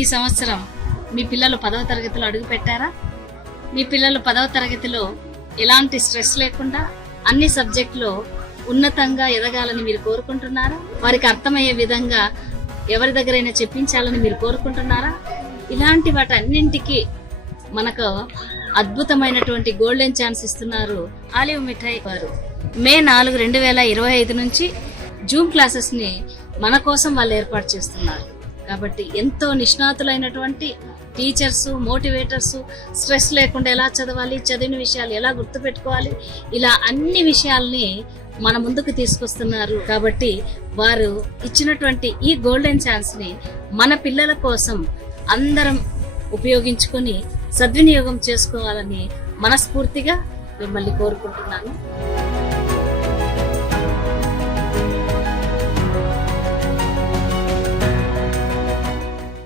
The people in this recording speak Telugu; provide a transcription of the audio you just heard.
ఈ సంవత్సరం మీ పిల్లలు 10వ తరగతిలో అడుగు పెట్టారా? మీ పిల్లలు 10వ తరగతిలో ఎలాంటి స్ట్రెస్ లేకుండా అన్ని సబ్జెక్టులో ఉన్నతంగా ఎదగాలని మీరు కోరుకుంటున్నారా? వారికి అర్థమయ్యే విధంగా ఎవరి దగ్గరైనా చెప్పించాలని మీరు కోరుకుంటున్నారా? ఇలాంటి వాటన్నింటికి మనకు అద్భుతమైనటువంటి గోల్డెన్ ఛాన్స్ ఇస్తున్నారు ఆలివ్ మిఠాయి వారు. మే 4, 2025 నుంచి జూమ్ క్లాసెస్ ని మన కోసం వాళ్ళు ఏర్పాటు చేస్తున్నారు. కాబట్టి ఎంతో నిష్ణాతులైనటువంటి టీచర్స్, మోటివేటర్స్, స్ట్రెస్ లేకుండా ఎలా చదవాలి, చదివిన విషయాలు ఎలా గుర్తుపెట్టుకోవాలి, ఇలా అన్ని విషయాల్ని మన ముందుకు తీసుకొస్తున్నారు. కాబట్టి వారు ఇచ్చినటువంటి ఈ గోల్డెన్ ఛాన్స్ ని మన పిల్లల కోసం అందరం ఉపయోగించుకొని సద్వినియోగం చేసుకోవాలని మనస్ఫూర్తిగా మిమ్మల్ని కోరుకుంటున్నాను.